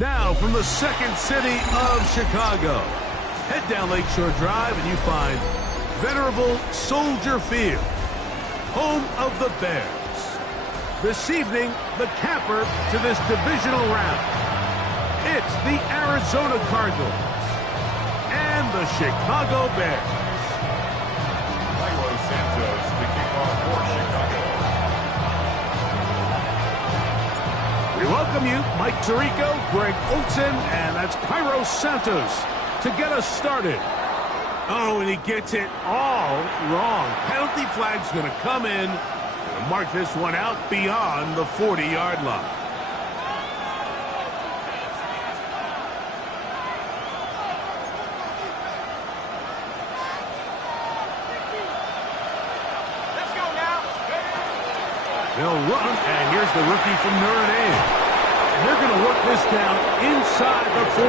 Now, from the second city of Chicago, head down Lakeshore Drive and you find venerable Soldier Field, home of the Bears. This evening, the capper to this divisional round. It's the Arizona Cardinals and the Chicago Bears. Cairo Santos to kick off for Chicago. We welcome you, Mike Tirico, Greg Olsen, and that's Cairo Santos to get us started. Oh, and he gets it all wrong. Penalty flag's going to come in and mark this one out beyond the 40-yard line. They'll run, and here's the rookie from Notre Dame. They're going to work this down inside the 45.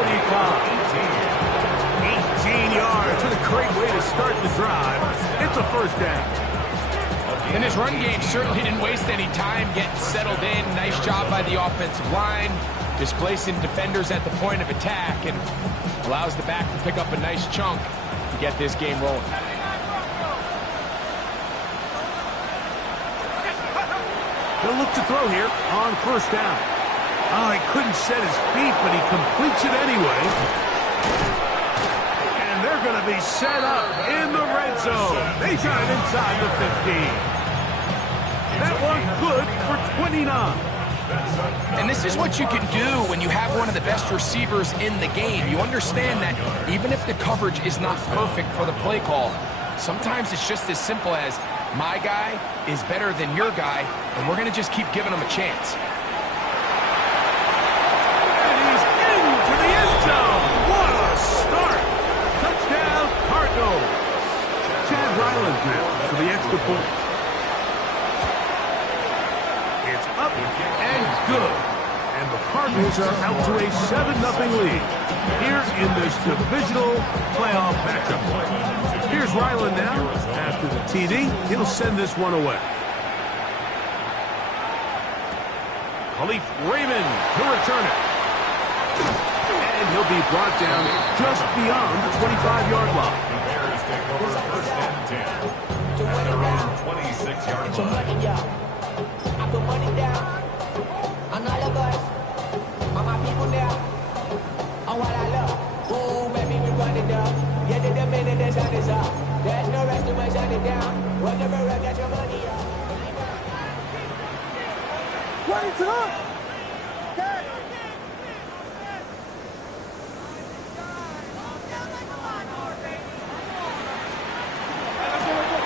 18 yards. What a great way to start the drive. It's a first down. And his run game certainly didn't waste any time getting settled in. Nice job by the offensive line, displacing defenders at the point of attack, and allows the back to pick up a nice chunk to get this game rolling. He'll look to throw here on first down. Oh, he couldn't set his feet, but he completes it anyway. And they're going to be set up in the red zone. They got it inside the 15. That one good for 29. And this is what you can do when you have one of the best receivers in the game. You understand that even if the coverage is not perfect for the play call, sometimes it's just as simple as, my guy is better than your guy, and we're going to just keep giving him a chance. And he's into the end zone. What a start. Touchdown, Cardinals. Chad Ryland now for the extra point. It's up and good. And the Cardinals are out to a 7-0 lead here in this divisional playoff matchup. Here's Ryland now. After the TD, he'll send this one away. Khalif Raymond to return it. And he'll be brought down just beyond the 25-yard line. The Bears take over first and 10 at their own 26-yard line. I put money down on all of us, on my people now, on what I love. Ooh, baby, we run it down. Yeah, the minute the sun is up. There's no rest to my shut it down. Whatever, I get your money up. What is up?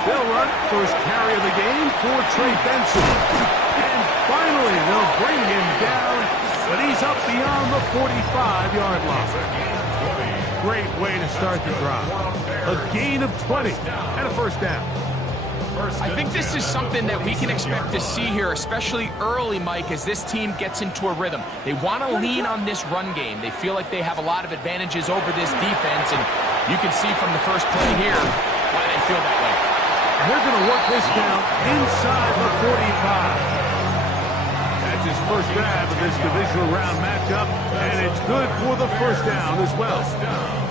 They'll run first carry of the game for Trey Benson. And finally, they'll bring him down, but he's up beyond the 45-yard line. Great way to start the drive. A gain of 20 and a first down. I think this is something that we can expect to see here, especially early, Mike, as this team gets into a rhythm. They want to lean on this run game. They feel like they have a lot of advantages over this defense, and you can see from the first play here why they feel that way. And they're going to work this down inside the 45. That's his first grab of this divisional round matchup, and it's good for the first down as well.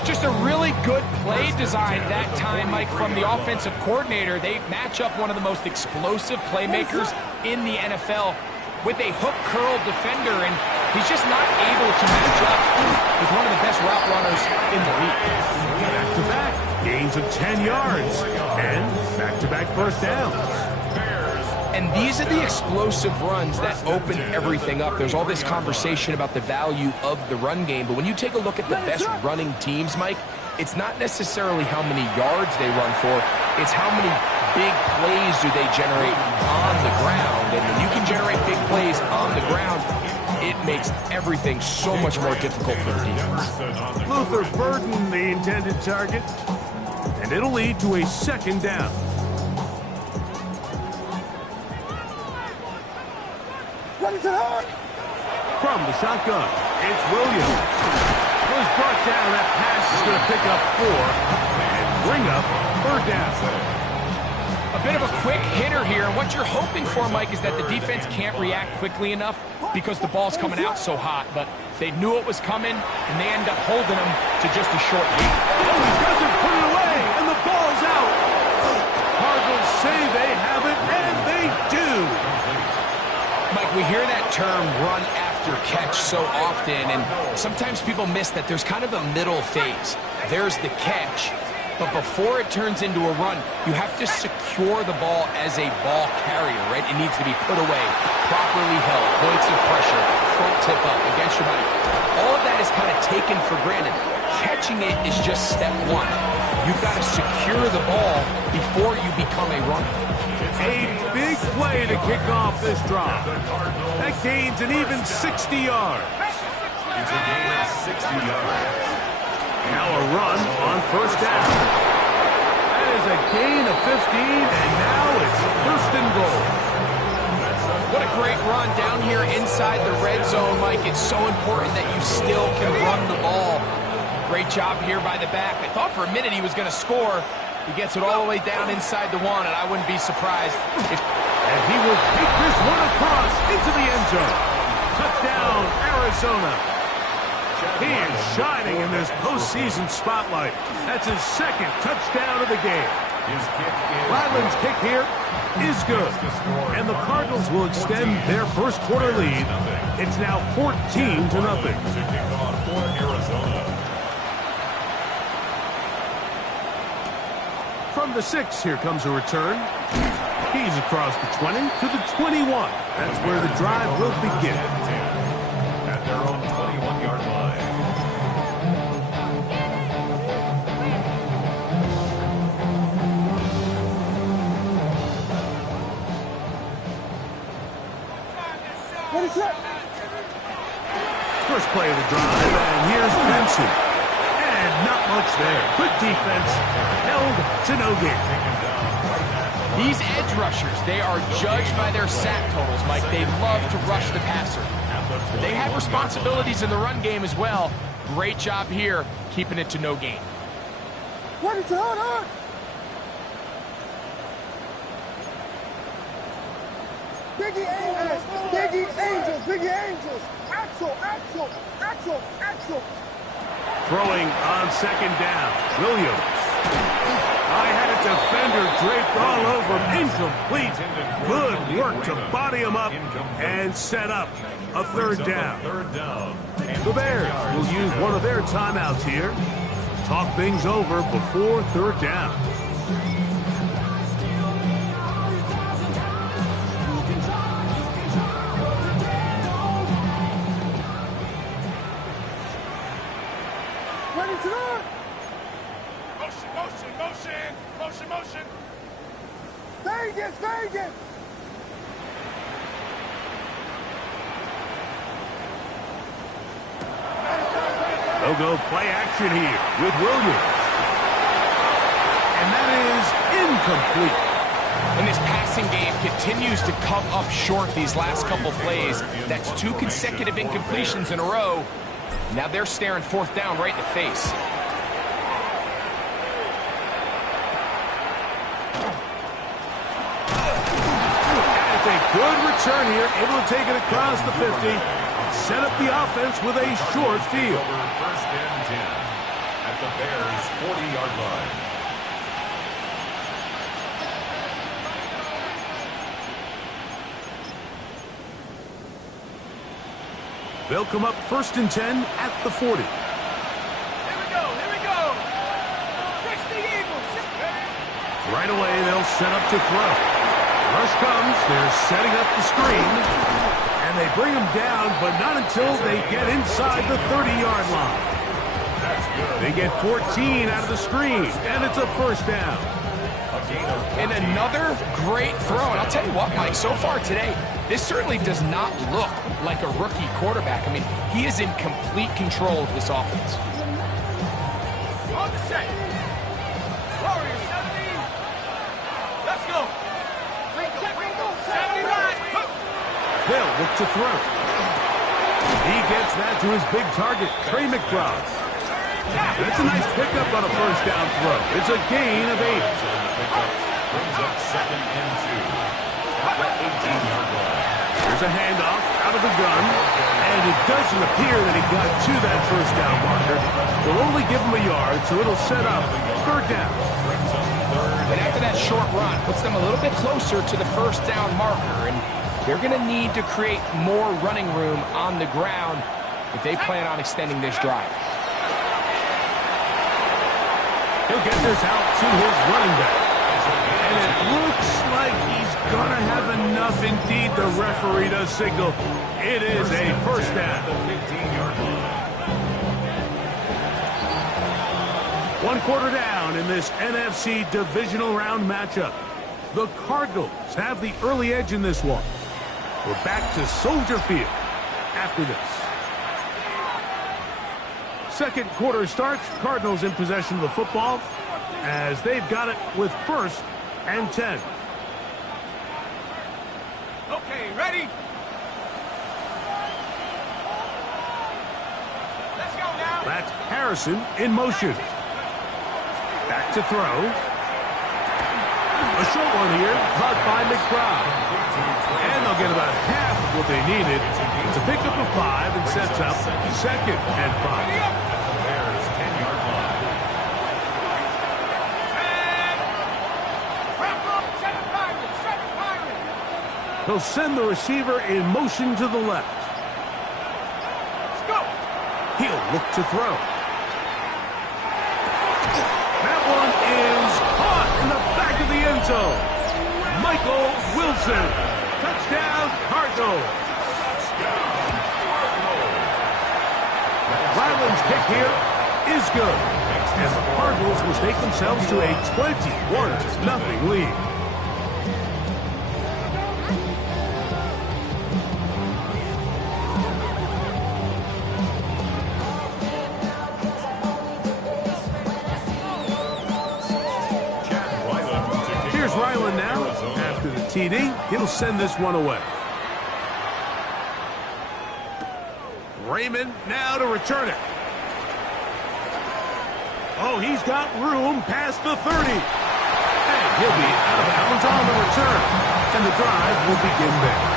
Just a really good play design that time, Mike, from the offensive coordinator. They match up one of the most explosive playmakers in the NFL with a hook curl defender, and he's just not able to match up with one of the best route runners in the league. Back-to-back gains of 10 yards, and back-to-back first downs. And these are the explosive runs that open everything up. There's all this conversation about the value of the run game, but when you take a look at the best running teams, Mike, it's not necessarily how many yards they run for, it's how many big plays do they generate on the ground. And when you can generate big plays on the ground, it makes everything so much more difficult for the defense. Luther Burden, the intended target, and it'll lead to a second down. From the shotgun, it's Williams. Was brought down. That pass is going to pick up 4 and bring up third down. A bit of a quick hitter here. What you're hoping for, Mike, is that the defense can't react quickly enough because the ball's coming out so hot. But They knew it was coming, and they end up holding him to just a short lead. Oh, he doesn't put it away, and the ball's out. Cardinals say they have it, and they do. Mike, we hear that term run after catch so often, and sometimes people miss that there's kind of a middle phase. There's the catch, but before it turns into a run, you have to secure the ball as a ball carrier, right? It needs to be put away, properly held, points of pressure, front tip up against your body. All of that is kind of taken for granted. Catching it is just step one. You've got to secure the ball before you become a runner. A big play to kick off this drive. That gains an even 60 yards. It's a gain of 60 yards. Now a run on first down. That is a gain of 15, and now it's first and goal. What a great run down here inside the red zone, Mike. It's so important that you still can run the ball. Great job here by the back. I thought for a minute he was going to score. He gets it all the way down inside the one, and I wouldn't be surprised if... And he will take this one across into the end zone. Touchdown, Arizona. He is shining in this postseason spotlight. That's his second touchdown of the game. Ryland's kick here is good. And the Cardinals will extend their first quarter lead. It's now 14-0. From the 6, here comes a return. He's across the 20 to the 21. That's where the drive will begin. At their own 21-yard line. First play of the drive, and here's Benson. And not much there. Good defense. Held to no gain. These edge rushers, they are judged by their sack totals, Mike. They love to rush the passer. But they have responsibilities in the run game as well. Great job here, keeping it to no gain. What is going on? Biggie Angels, Biggie Angels, Biggie Angels. Axel, Axel, Axel, Axel. Throwing on second down. Williams. I had a defender draped all over him. Incomplete. Good work to body him up and set up a third down. The Bears will use one of their timeouts here. Talk things over before third down. Ready to run. Motion, motion, motion, motion, motion. Vegas, Vegas. They'll go play action here with Williams. And that is incomplete. And this passing game continues to come up short these last couple plays. That's 2 consecutive incompletions in a row. Now they're staring fourth down right in the face. It's a good return here, able to take it across the 50. Set up the offense with a short field. First and 10 at the Bears' 40-yard line. They'll come up first and 10 at the 40. Here we go, here we go. 60 Eagles. Right away, they'll set up to throw. Rush comes, they're setting up the screen, and they bring him down, but not until they get inside the 30-yard line. They get 14 out of the screen, and it's a first down. And another great throw. And I'll tell you what, Mike, so far today, this certainly does not look like a rookie quarterback. I mean, he is in complete control of this offense. On the set. Warriors 70. Let's go. 70 right. They'll look to throw. He gets that to his big target, Trey McBride. That's a nice pickup on a first down throw. It's a gain of 8. Brings up second and 2 at the 18-yard line. There's a handoff out of the gun, and it doesn't appear that he got to that first down marker. They'll only give him a yard, so it'll set up third down. And after that short run, puts them a little bit closer to the first down marker, and they're going to need to create more running room on the ground if they plan on extending this drive. He'll get this out to his running back. And it looks like he's going to have enough. Indeed, the referee does signal it is a first down. 1 quarter down in this NFC divisional round matchup. The Cardinals have the early edge in this one. We're back to Soldier Field after this. Second quarter starts. Cardinals in possession of the football as they've got it with 1st and 10. Okay, ready? Let's go now. That's Harrison in motion. Back to throw. A short one here, caught by McBride. And they'll get about half of what they needed to pick up a 5 and sets up 2nd and 5. Bears 10-yard line. He'll send the receiver in motion to the left. Let's go. He'll look to throw. That one is caught in the back of the end zone. Michael Wilson. Touchdown, Cardinals. Ryland's kick here is good. And the Cardinals will take themselves to a 21-0 lead. Here's Ryland now. After the TD, he'll send this one away. Raymond now to return it. Oh, he's got room past the 30. And he'll be out of bounds on the return. And the drive will begin there.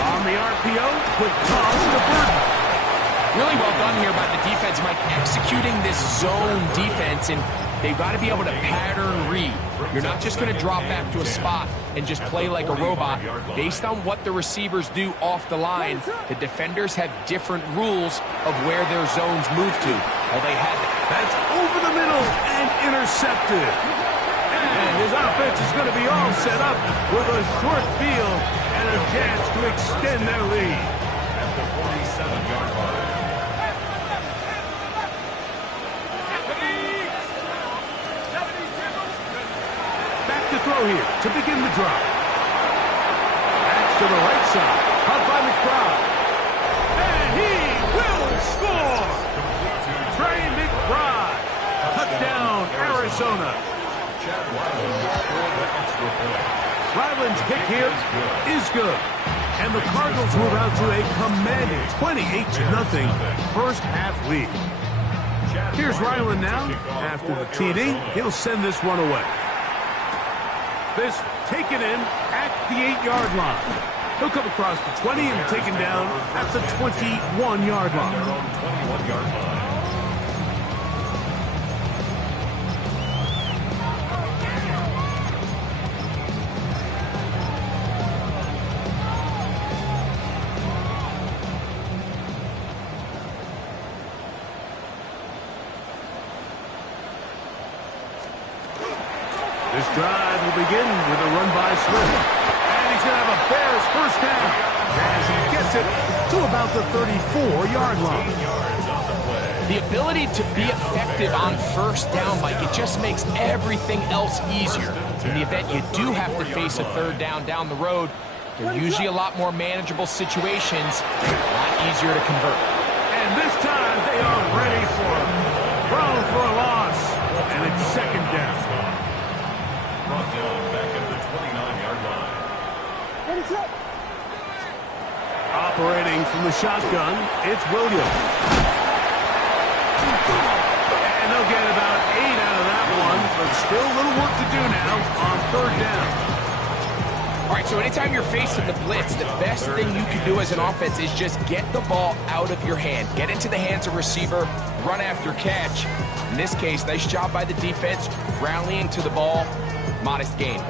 On the RPO, quick toss to Burton. Really well done here by the defense, Mike, executing this zone defense, and they've got to be able to pattern read. You're not just going to drop back to a spot and just play like a robot. Based on what the receivers do off the line, the defenders have different rules of where their zones move to. Well, they have it. That's over the middle and intercepted. And his offense is going to be all set up with a short field and a chance to extend their lead. At the 47-yard line. Back to throw here to begin the drive. Back to the right side. Caught by McBride. And he will score! Trey McBride. Touchdown, Arizona. Chad Ryland will score the extra point. Ryland's kick here is good. And the Cardinals move out to a commanding 28-0 first half lead. Here's Ryland now. After the TD, he'll send this one away. This taken in at the 8-yard line. He'll come across the 20 and taken down at the 21-yard line. Their own 21-yard line. This drive will begin with a run by Swift. And he's going to have a Bears first down as he gets it to about the 34-yard line. The ability to be effective on first down, Mike, it just makes everything else easier. In the event you do have to face a third down the road, They're usually a lot more manageable situations, a lot easier to convert. And this time they are ready for it. Thrown for a loss. And it's second down. Brought down back at the 29-yard line. Ready, set. Operating from the shotgun, it's Williams. And they'll get about 8 out of that one, but still a little work to do now on third down. All right, so anytime you're facing the blitz, the best thing you can do as an offense is just get the ball out of your hand. Get into the hands of receiver, run after catch. In this case, nice job by the defense, rallying to the ball, modest gain.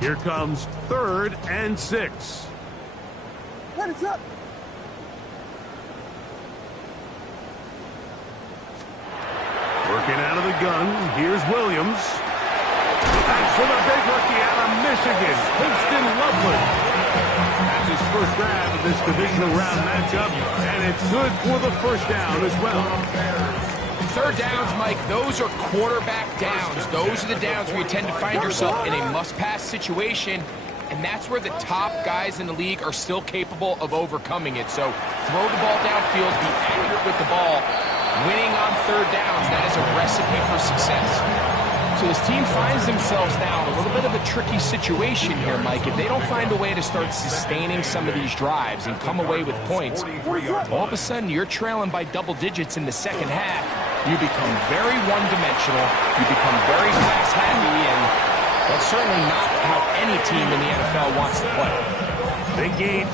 Here comes 3rd and 6. Ready, set. Working out of the gun, here's Williams. Thanks for the big rookie out of Michigan, Holston Loveland. That's his first grab of this divisional round matchup, and it's good for the first down as well. Third downs, Mike, those are quarterback downs. Those are the downs where you tend to find yourself in a must-pass situation, and that's where the top guys in the league are still capable of overcoming it. So throw the ball downfield, be accurate with the ball. Winning on third downs, that is a recipe for success. So this team finds themselves now in a little bit of a tricky situation here, Mike. If they don't find a way to start sustaining some of these drives and come away with points, all of a sudden you're trailing by double digits in the second half. You become very one-dimensional, you become very pass-happy, and that's certainly not how any team in the NFL wants to play. They gain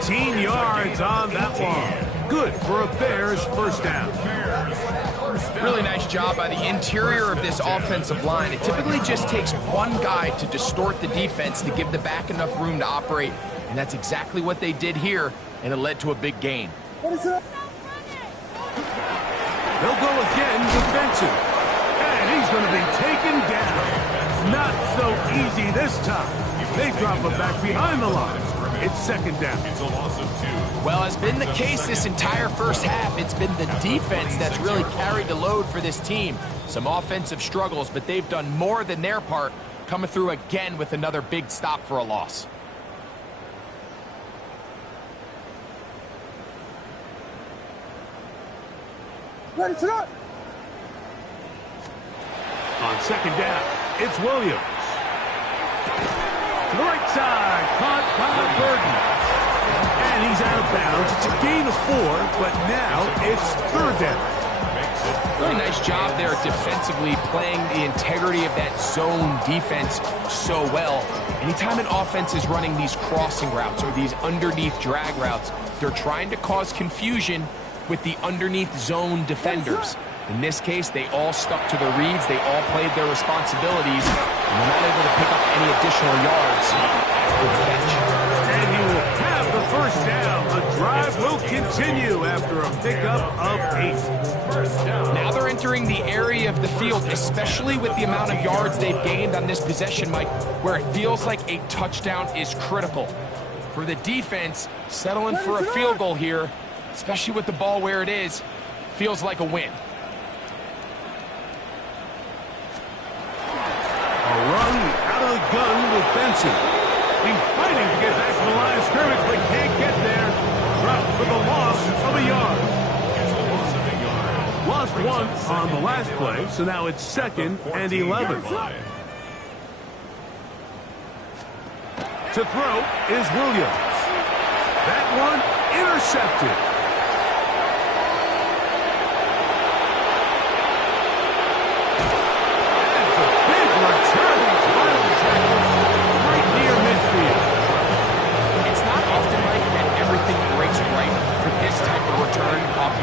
18 yards on that one. Good for a Bears first down. Really nice job by the interior of this offensive line. It typically just takes one guy to distort the defense to give the back enough room to operate, and that's exactly what they did here, and it led to a big gain. Ready, set. They'll go again with Benson. And he's going to be taken down. Not so easy this time. They drop him back behind the line. It's second down. It's a loss of 2. Well, as been the case this entire first half, it's been the defense that's really carried the load for this team. Some offensive struggles, but they've done more than their part, coming through again with another big stop for a loss. Ready, set. On second down, it's Williams. To the right side, caught by Burton. And he's out of bounds. It's a gain of 4, but now it's third down. Really nice job there defensively, playing the integrity of that zone defense so well. Anytime an offense is running these crossing routes or these underneath drag routes, they're trying to cause confusion with the underneath zone defenders. In this case, they all stuck to their reads, they all played their responsibilities, and they're not able to pick up any additional yards after the catch. And he will have the first down. The drive will continue after a pickup of 8. Now they're entering the area of the field, especially with the amount of yards they've gained on this possession, Mike, where it feels like a touchdown is critical. For the defense, settling for a field goal here, especially with the ball where it is, feels like a win. A run out of the gun with Benson. He's fighting to get back to the line of scrimmage, but can't get there. Dropped for the loss of a yard. It's a loss of a yard. Lost 1 on the last play, so now it's 2nd and 11. To throw is Williams. That one intercepted.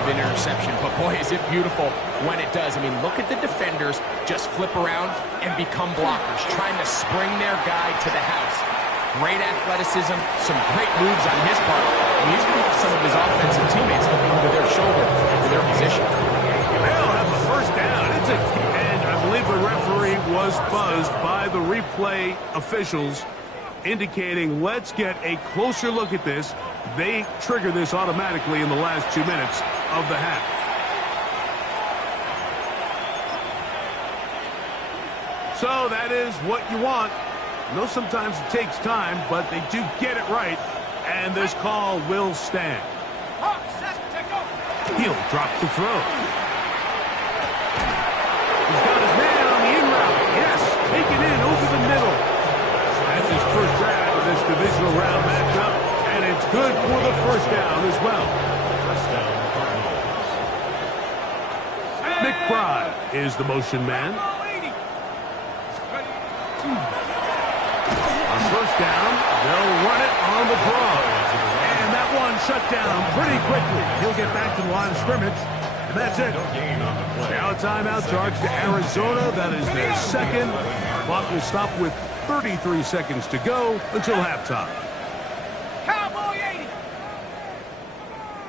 Interception, but boy, is it beautiful when it does. I mean, look at the defenders just flip around and become blockers, trying to spring their guy to the house. Great athleticism, some great moves on his part. I mean, he's going to have some of his offensive teammates looking over their shoulder for their position. They'll have the first down. And I believe the referee was buzzed by the replay officials, indicating let's get a closer look at this. They trigger this automatically in the last 2 minutes of the half. So that is what you want I know sometimes it takes time, but they do get it right, and this call will stand. He'll drop the throw. He's got his man on the in route. Yes, taken in over the middle. That's his first drive of this divisional round matchup, and it's good for the first down as well. First down, Cardinals. McBride is the motion man. On first down, they'll run it on the draw. And that one shut down pretty quickly. He'll get back to the line of scrimmage, and that's it. No gain on the play. Now a timeout charge to Arizona. That is their second. Clock will stop with 33 seconds to go until halftime. Cowboy 80.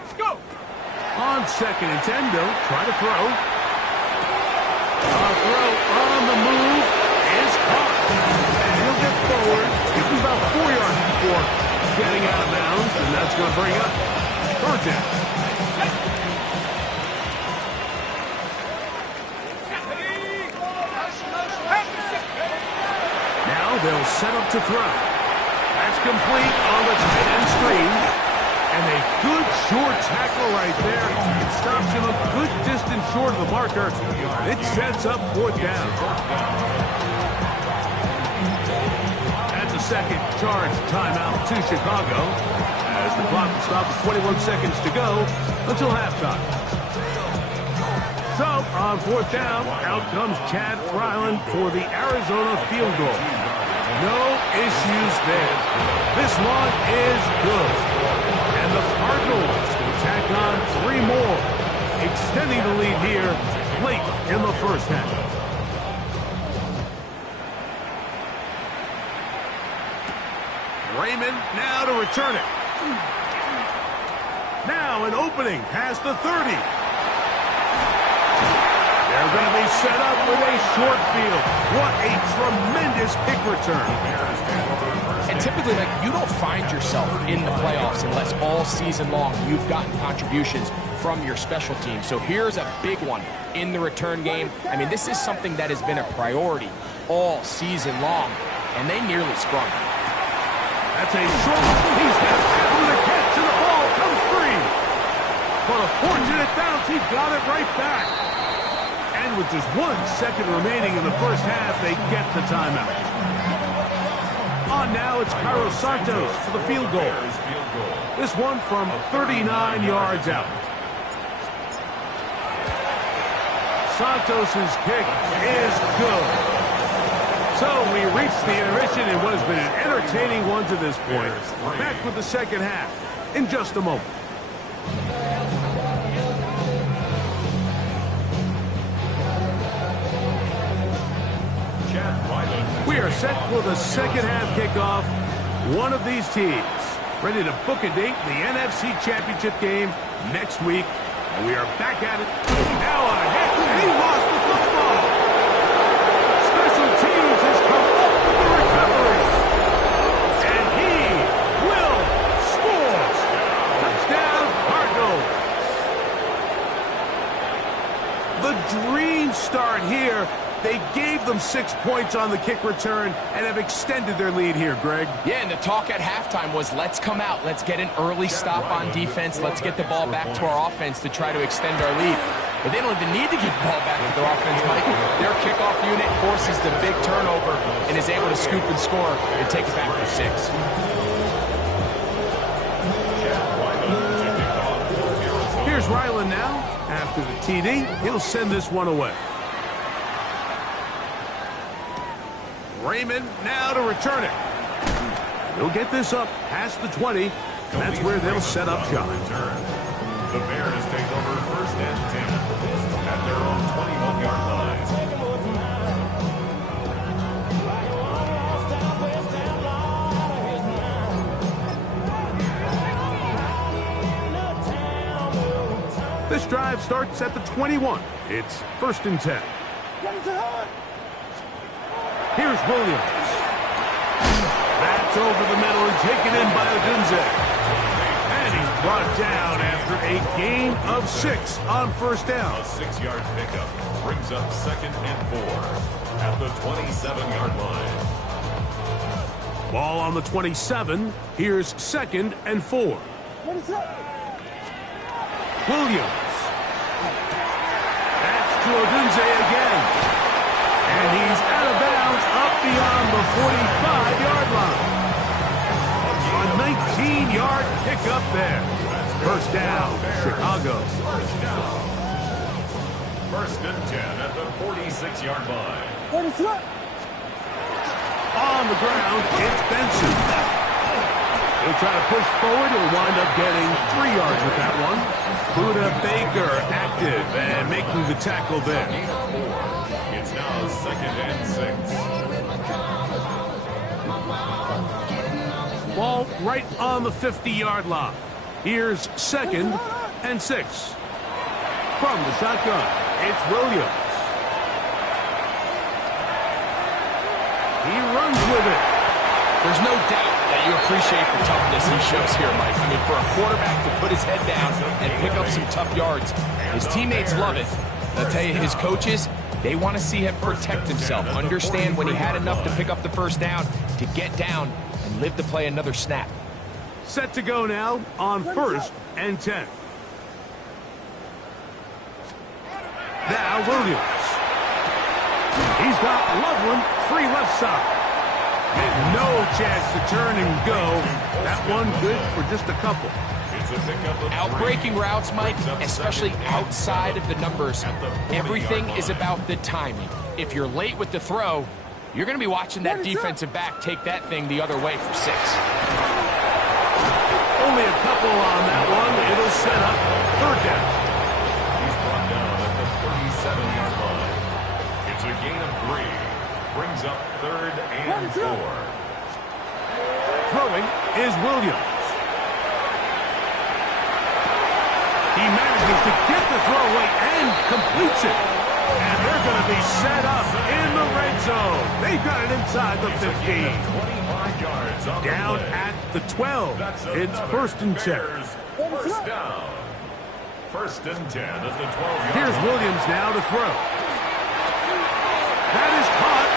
Let's go. On 2nd and 10, they'll try to throw. A throw on the move is caught. And he'll get forward. Give him about 4 yards before getting out of bounds, and that's going to bring up third down. Now they'll set up to throw. That's complete on the tight end screen. And a good short tackle right there. It stops him a good distance short of the marker. It sets up fourth down. That's a second charge timeout to Chicago, as the clock will stop with 21 seconds to go until halftime. So, on fourth down, out comes Chad Ryland for the Arizona field goal. No issues there. This one is good. And the Cardinals will tack on 3 more, extending the lead here late in the first half. Raymond now to return it. Now an opening past the 30. They're going to be set up with a short field. What a tremendous kick return. And typically, like, you don't find yourself in the playoffs unless all season long you've gotten contributions from your special team. So here's a big one in the return game. I mean, this is something that has been a priority all season long, and they nearly sprung. That's a short. He's got with a catch, and the ball comes free. But a fortunate bounce, he got it right back. And with just 1 second remaining in the first half, they get the timeout. On now, it's Cairo Santos for the field goal. This one from 39 yards out. Santos' kick is good. So we reached the intermission in what has been an entertaining one to this point. Back with the second half in just a moment. We are set for the second half kickoff. One of these teams ready to book a date in the NFC Championship game next week. And we are back at it. Now on a hit, and he lost the football. Special teams has come up with the recovery. And he will score. Touchdown, Cardinals. The dream start here. They gave them 6 points on the kick return and have extended their lead here, Greg. Yeah, and the talk at halftime was, let's come out, let's get an early stop on defense, let's get the ball back to our offense to try to extend our lead. But they don't even need to get the ball back to their offense, Mike. Their kickoff unit forces the big turnover and is able to scoop and score and take it back for 6. Here's Ryland now. After the TD, he'll send this one away. Raymond now to return it. He'll get this up past the 20, and that's where they'll set up shop. The Bears take over first and 10 at their own 21-yard line. This drive starts at the 21. It's first and 10. Here's Williams. That's over the middle and taken in by Odunze. And he's brought down after a gain of 6 on first down. A 6-yard pickup brings up second and 4 at the 27-yard line. Ball on the 27. Here's 2nd and 4. Williams. That's to Odunze again. And he's out of bounds up beyond the 45-yard line. A 19-yard pickup there. First down, Chicago. First and 10 at the 46-yard line. On the ground, it's Benson. He'll try to push forward. He'll wind up getting 3 yards with that one. Buda Baker active and making the tackle there. It's now 2nd and 6. Ball right on the 50-yard line. Here's 2nd and 6. From the shotgun, it's Williams. He runs with it. There's no doubt that you appreciate the toughness he shows here, Mike. I mean, for a quarterback to put his head down and pick up some tough yards, his teammates love it. I'll tell you, his coaches, they want to see him protect himself, understand when he had enough to pick up the first down, to get down and live to play another snap. Set to go now on 1st and 10. Now Williams. He's got Loveland free left side. And no chance to turn and go. That one good for just a couple. Outbreaking routes, Mike, especially outside of the numbers, everything is about the timing. If you're late with the throw, you're going to be watching that defensive back take that thing the other way for 6. Only a couple on that one. It'll set up 3rd down. He's brought down at the 37-yard line. It's a gain of 3. Brings up 3rd and 4. Throwing is Williams. He manages to get the throw away and completes it. And they're going to be set up in the red zone. They've got it inside the 15. 25 yards on Down the play. at the 12. It's 1st and 10. First down. 1st and 10 at the 12-yard Here's line. Williams now to throw. That is caught,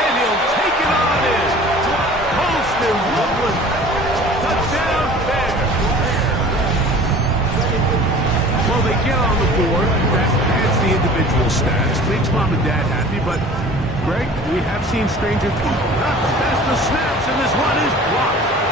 and he'll take it on in. Colston Loveland. Touchdown, Bears. Well, they get on the board. That adds the individual stats. Makes mom and dad happy, but, Greg, we have seen stranger things. Not the best of snaps, and this one is blocked.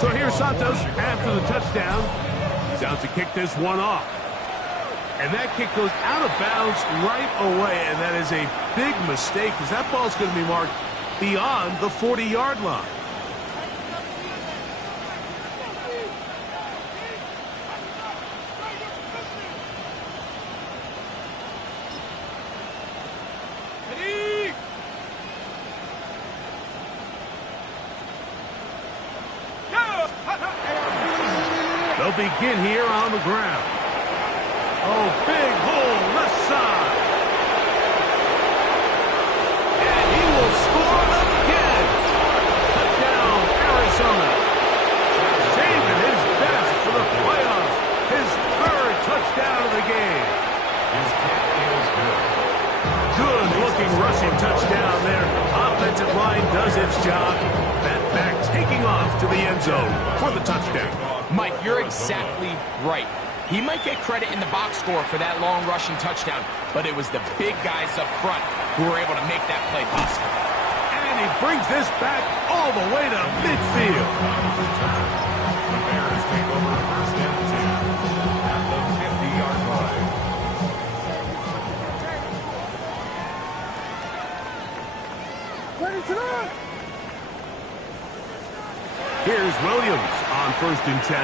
So here's Santos after the touchdown. He's out to kick this one off. And that kick goes out of bounds right away, and that is a big mistake because that ball's going to be marked beyond the 40-yard line. They'll begin here on the ground. Oh, big hole, left side. And he will score again. Touchdown, Arizona. Saving his best for the playoffs. His 3rd touchdown of the game. His kick is good. Good-looking rushing touchdown there. Offensive line does its job. That back taking off to the end zone for the touchdown. Mike, you're exactly right. He might get credit in the box score for that long rushing touchdown, but it was the big guys up front who were able to make that play possible. And he brings this back all the way to midfield. The Bears take over 1st and 10 at the 50-yard line. Here's Williams on 1st and 10.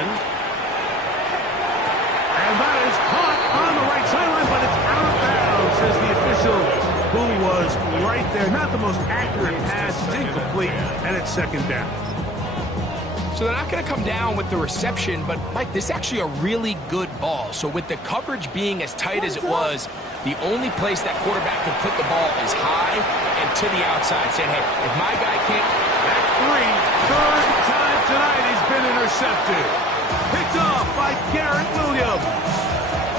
And that is caught on the right sideline, but it's out of bounds, says the official, who was right there. Not the most accurate pass. It's incomplete, and it's 2nd down. So they're not going to come down with the reception, but, Mike, this is actually a really good ball. So with the coverage being as tight as it was, the only place that quarterback can put the ball is high and to the outside, saying, hey, if my guy can't... Back three, third time tonight he's been intercepted. Picked off by Garrett Williams.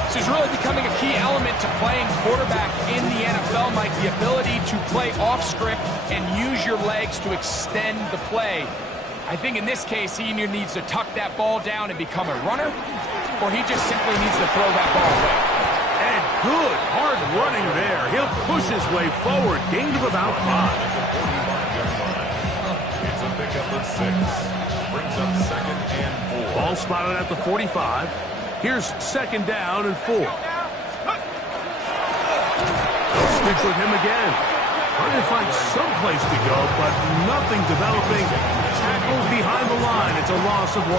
This is really becoming a key element to playing quarterback in the NFL, Mike, the ability to play off script and use your legs to extend the play. I think in this case, he either needs to tuck that ball down and become a runner, or he just simply needs to throw that ball away. And good, hard running there. He'll push his way forward. Gain of about 5. It's a pickup of 6. Brings up 2nd and 4. Ball spotted at the 45. Here's 2nd down and 4. They'll stick with him again. Trying to find some place to go, but nothing developing. Tackled behind the line. It's a loss of 1.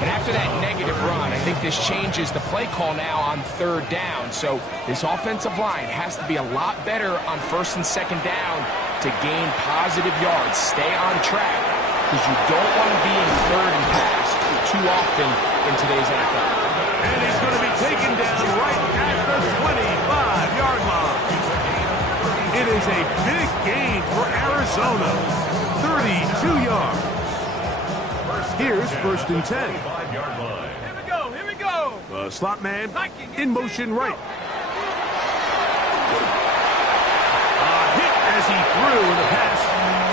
And after that negative run, I think this changes the play call now on 3rd down. So this offensive line has to be a lot better on 1st and 2nd down to gain positive yards. Stay on track, because you don't want to be in 3rd and pass too often in today's NFL. And he's going to be taken down right at the 25-yard line. It is a big gain for Arizona. 32 yards. Here's 1st and 10. Here we go. The slot man in motion right. A hit as he threw, and the pass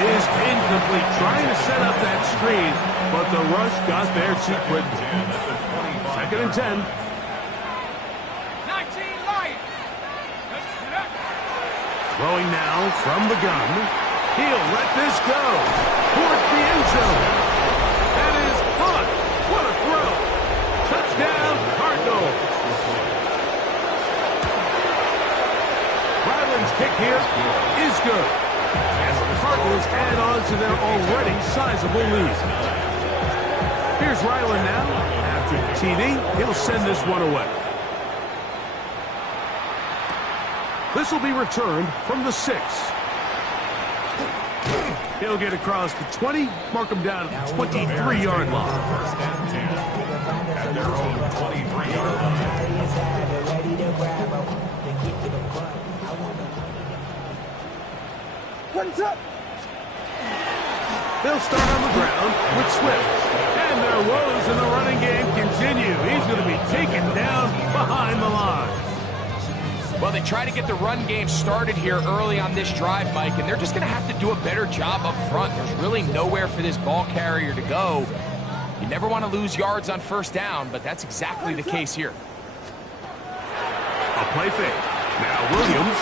is incomplete. Trying to set up that screen, but the rush got there too quickly. 2nd and 10. 19 Lions. Throwing now from the gun. He'll let this go towards the end zone. That is caught. What a throw. Touchdown, Cardinals. Ryland's kick here is good, as the Cardinals add on to their already sizable lead. Here's Ryland now. After the TD, he'll send this one away. This will be returned from the 6. He'll get across the 20, mark him down at the 23-yard line. 1st and 10. At their own 23-yard line. What's up? They'll start on the ground with Swift. And their woes in the running game continue. He's going to be taken down behind the line. Well, they try to get the run game started here early on this drive, Mike, and they're just going to have to do a better job up front. There's really nowhere for this ball carrier to go. You never want to lose yards on 1st down, but that's exactly the case here. A play fake. Now Williams.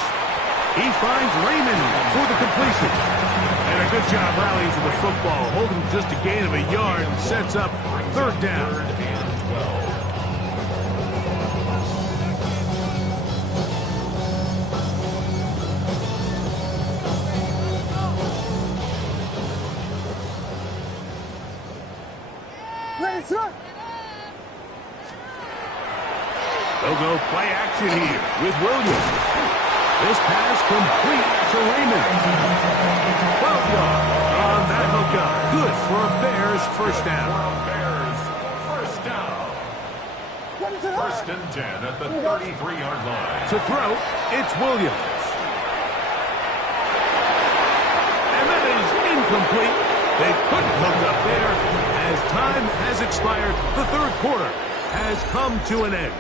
He finds Raymond for the completion. And a good job rallying to the football, holding just a gain of a yard and sets up 3rd down. 3rd and 12. They'll go play action here with Williams. This pass complete to Raymond. 12 yards on that hookup. Good for a Bears 1st down. Bears 1st down. 1st and 10 at the 33-yard line. To throw, it's Williams. And that is incomplete. They couldn't hook up there. As time has expired, the 3rd quarter has come to an end.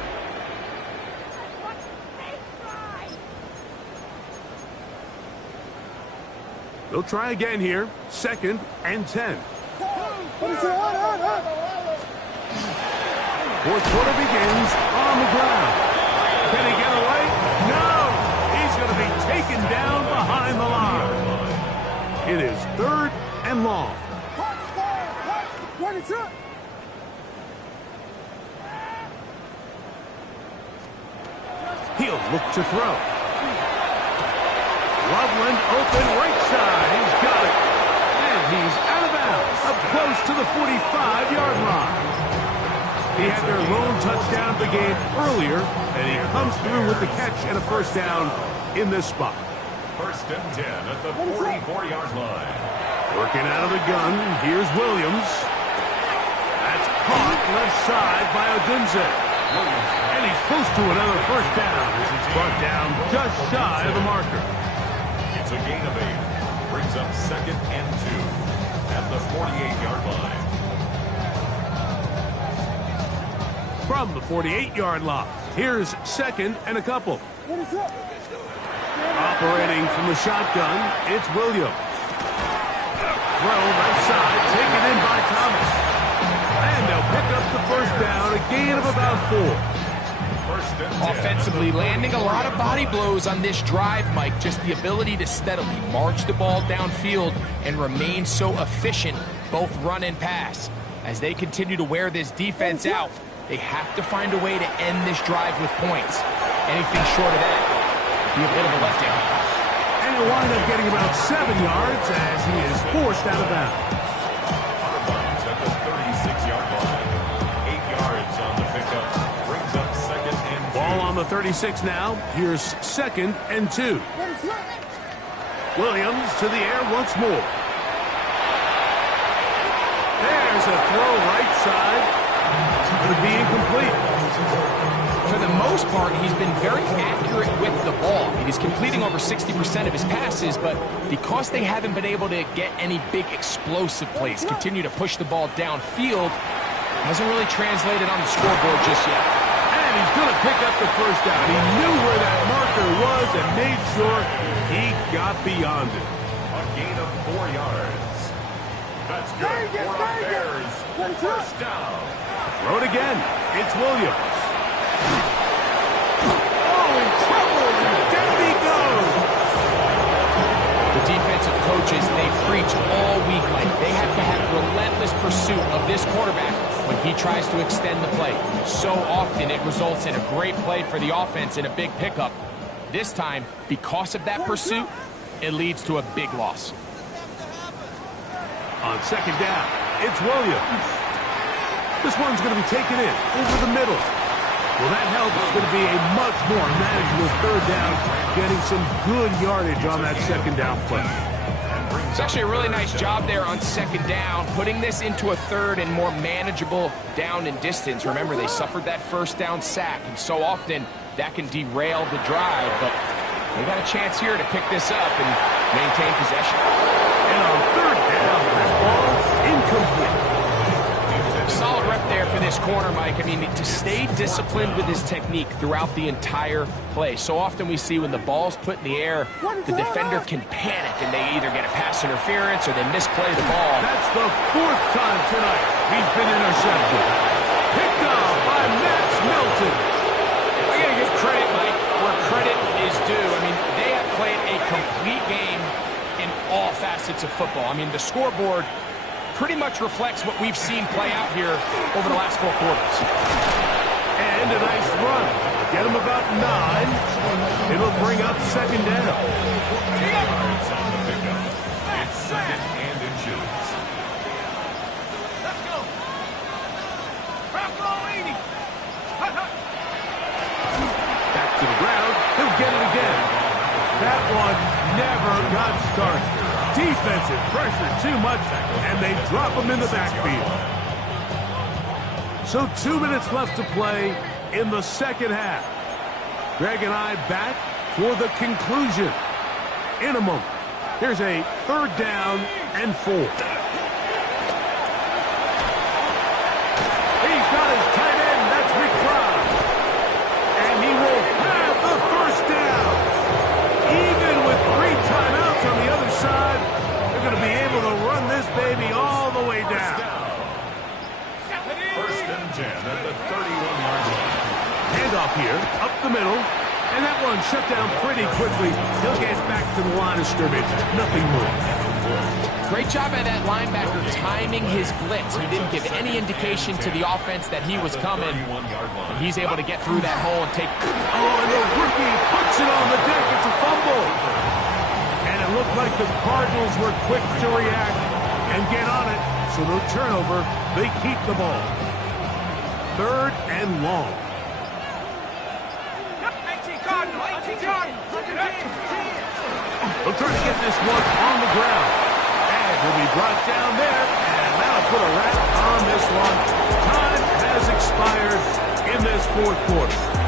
They'll try again here. 2nd and 10. 4th quarter begins on the ground. Can he get away? No! He's going to be taken down behind the line. It is 3rd and long. He'll look to throw. Loveland open right side. He's got it. And he's out of bounds. Up close to the 45-yard line. He had their lone touchdown of the game earlier, and he comes through with the catch and a 1st down in this spot. 1st and 10 at the 44-yard line. Working out of the gun, here's Williams. That's caught left side by Odunze. And he's close to another first down as he's brought down just shy of the marker. It's a gain of 8. Brings up 2nd and 2 at the 48-yard line. From the 48-yard line, here's 2nd and a couple. Operating from the shotgun, it's Williams. Throw left side, taken in by Thomas. And they'll pick up the first down, a gain of about 4. First and 10. Offensively landing a lot of body blows on this drive, Mike. Just the ability to steadily march the ball downfield and remain so efficient, both run and pass. As they continue to wear this defense out, they have to find a way to end this drive with points. Anything short of that would be a bit of a letdown. And he'll wind up getting about 7 yards as he is forced out of bounds. Runs at the 36-yard line. 8 yards on the pickup. Brings up 2nd and 2. Ball on the 36 now. Here's 2nd and 2. Williams to the air once more. There's a throw right side. Going to be incomplete. For the most part, he's been very accurate with the ball. I mean, he's completing over 60% of his passes, but because they haven't been able to get any big explosive plays, continue to push the ball downfield, hasn't really translated on the scoreboard just yet. And he's going to pick up the first down. He knew where that marker was and made sure he got beyond it. A gain of 4 yards. That's good for the Bears. First down. Throw it again. It's Williams. Oh, in trouble. And down he goes. The defensive coaches, they preach all week like they have to have relentless pursuit of this quarterback when he tries to extend the play. So often it results in a great play for the offense and a big pickup. This time, because of that pursuit, it leads to a big loss. On 2nd down, it's Williams. This one's going to be taken in over the middle. Well, that help is going to be a much more manageable 3rd down, getting some good yardage on that 2nd down play. It's actually a really nice job there on 2nd down, putting this into a 3rd and more manageable down and distance. Remember, they suffered that 1st down sack, and so often that can derail the drive, but they got a chance here to pick this up and maintain possession. And on 3rd down, that ball's incomplete. Solid rep there for this corner, Mike. I mean, to stay disciplined with his technique throughout the entire play. So often we see when the ball's put in the air, the defender can panic and they either get a pass interference or they misplay the ball. That's the 4th time tonight he's been intercepted. Picked off by Max Melton. I gotta give credit, Mike, where credit is due. I mean, they have played a complete game in all facets of football. I mean, the scoreboard pretty much reflects what we've seen play out here over the last 4 quarters. And a nice run. Get him about 9. It'll bring up 2nd down. Yards on the pickup. It's 2nd and inches. Let's go. Bronco 80. Back to the ground. He'll get it again. That one never got started. Defensive pressure too much, and they drop him in the backfield. So 2 minutes left to play in the 2nd half. Greg and I back for the conclusion in a moment. Here's a 3rd down and 4. He's got his tight end, that's McBride. And he will have the first down. Even with 3 timeouts on the other side, they're going to be able to run this baby all the way down. First and 10 at the 31-yard line. Handoff here, up the middle, and that one shut down pretty quickly. He'll get back to the line of scrimmage, nothing more. Great job by that linebacker timing his blitz. He didn't give any indication to the offense that he was coming. 31-yard line. He's able to get through that hole and take... Oh, and the rookie puts it on the deck. It's a fumble. And it looked like the Cardinals were quick to react and get on it. So no turnover. They keep the ball. 3rd and long. 18 Cardinal. 18 Cardinal. They'll try to get this one on the ground. And He'll be brought down there, and that'll put a wrap on this one. Time has expired in this fourth quarter.